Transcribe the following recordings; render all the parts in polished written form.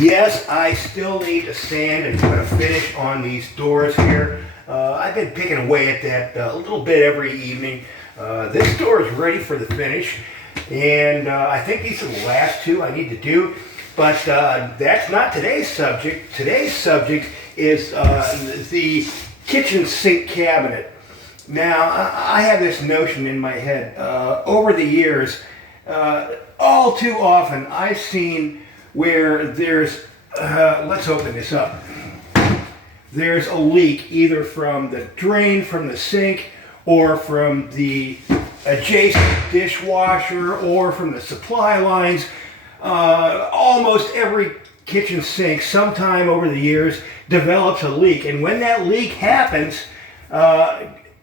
Yes, I still need to sand and put a finish on these doors here. I've been picking away at that a little bit every evening. This door is ready for the finish, and I think these are the last two I need to do. But that's not today's subject. Today's subject is the kitchen sink cabinet. Now, I have this notion in my head. Over the years, all too often, I've seen where there's, let's open this up. There's a leak either from the drain from the sink or from the adjacent dishwasher or from the supply lines. Almost every kitchen sink sometime over the years develops a leak, and when that leak happens,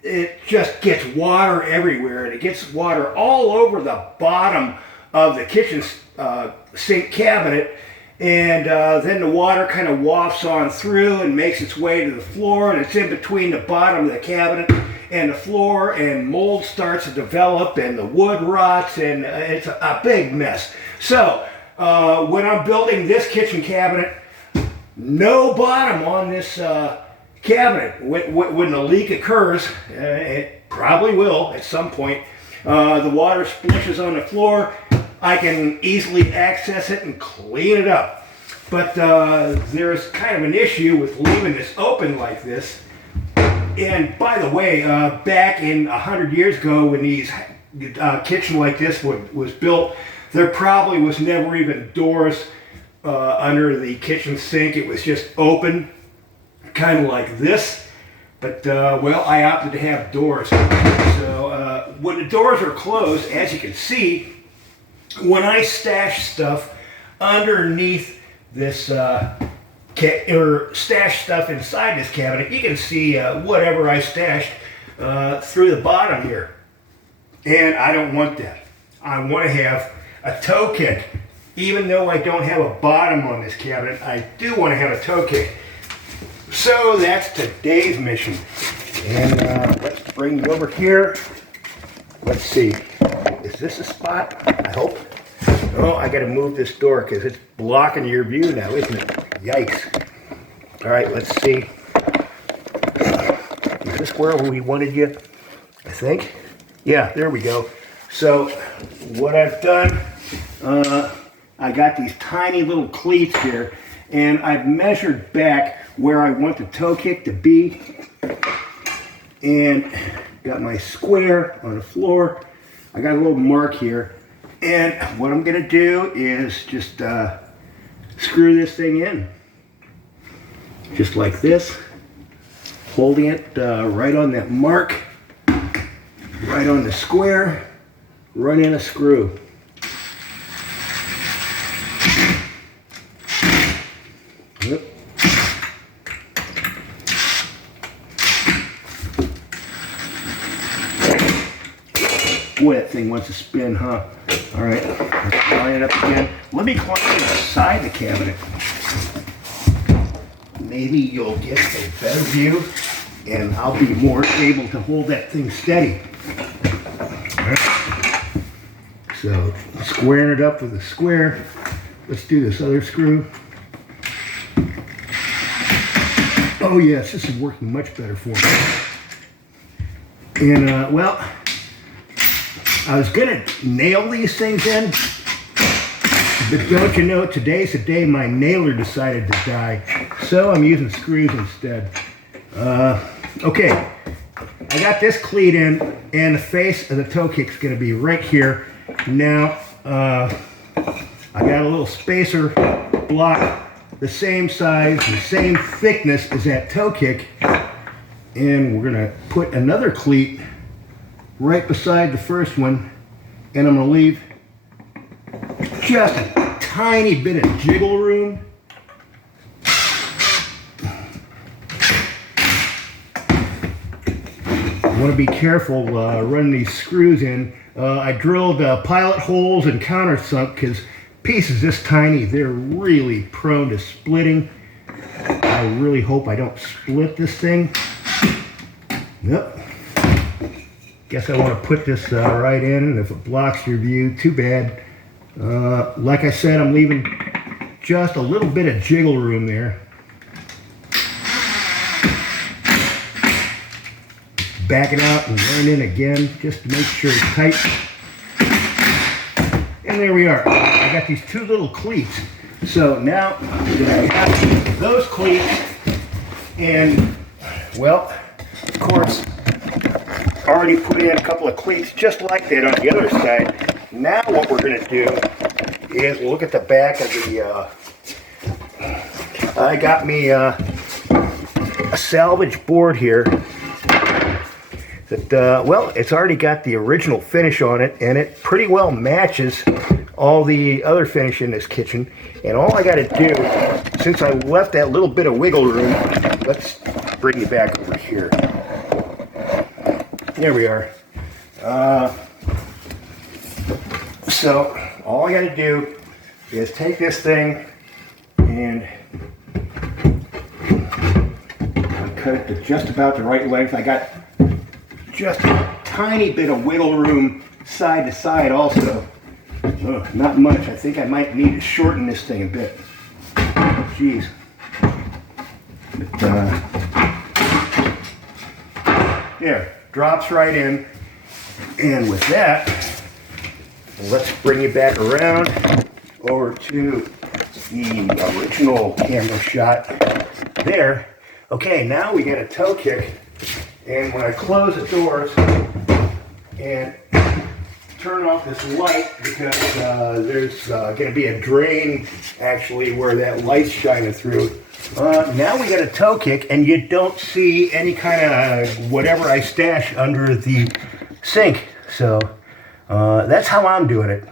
it just gets water everywhere, and it gets water all over the bottom of the kitchen sink cabinet, and then the water kind of wafts on through and makes its way to the floor, and it's in between the bottom of the cabinet and the floor, and mold starts to develop, and the wood rots, and it's a big mess. So when I'm building this kitchen cabinet, no bottom on this cabinet. When the leak occurs, it probably will at some point, the water splashes on the floor. I can easily access it and clean it up. But there's kind of an issue with leaving this open like this. And by the way, back in 100 years ago when these kitchen like this was built, there probably was never even doors under the kitchen sink. It was just open, kind of like this. But well, I opted to have doors. So when the doors are closed, as you can see, when I stash stuff underneath this or stash stuff inside this cabinet, you can see whatever I stashed through the bottom here. And I don't want that. I want to have a toe kick. Even though I don't have a bottom on this cabinet, I do want to have a toe kick. So that's today's mission. And let's bring you over here. Let's see. Is this a spot? I hope. Oh, I got to move this door because it's blocking your view now, isn't it? Yikes. All right, let's see. Is this where we wanted you? I think. Yeah, there we go. So what I've done, I got these tiny little cleats here, and I've measured back where I want the toe kick to be, and got my square on the floor. I got a little mark here, and what I'm going to do is just screw this thing in, just like this, holding it right on that mark, right on the square, run in a screw. Yep. Boy, that thing wants to spin, huh? All right, let's line it up again. Let me climb inside the cabinet. Maybe you'll get a better view, and I'll be more able to hold that thing steady. All right. So, squaring it up with a square. Let's do this other screw. Oh yes, this is working much better for me. And well, I was gonna nail these things in, but don't you know, today's the day my nailer decided to die, so I'm using screws instead. Okay, I got this cleat in, and the face of the toe kick's gonna be right here. Now, I got a little spacer block the same size, the same thickness as that toe kick, and we're gonna put another cleat right beside the first one, and I'm gonna leave just a tiny bit of jiggle room. I want to be careful running these screws in. I drilled pilot holes and countersunk because pieces this tiny, they're really prone to splitting. I really hope I don't split this thing. Yep. Guess I want to put this right in, and if it blocks your view, too bad. Like I said, I'm leaving just a little bit of jiggle room there. Back it out and run in again just to make sure it's tight. And there we are. I got these two little cleats. So now that I have those cleats, and well, of course, already put in a couple of cleats just like that on the other side. Now what we're going to do is look at the back of the, I got me a salvage board here that, well, it's already got the original finish on it, and it pretty well matches all the other finish in this kitchen. And all I got to do, since I left that little bit of wiggle room, let's bring you back over here. There we are. So all I got to do is take this thing and cut it to just about the right length. I got just a tiny bit of wiggle room side to side also. Not much. I think I might need to shorten this thing a bit. Jeez. But, there, drops right in. And with that, let's bring you back around over to the original camera shot there. Okay, now we got a toe kick. And when I close the doors and turn off this light, because there's going to be a drain actually where that light's shining through. Now we got a toe kick, and you don't see any kind of whatever I stash under the sink. So that's how I'm doing it.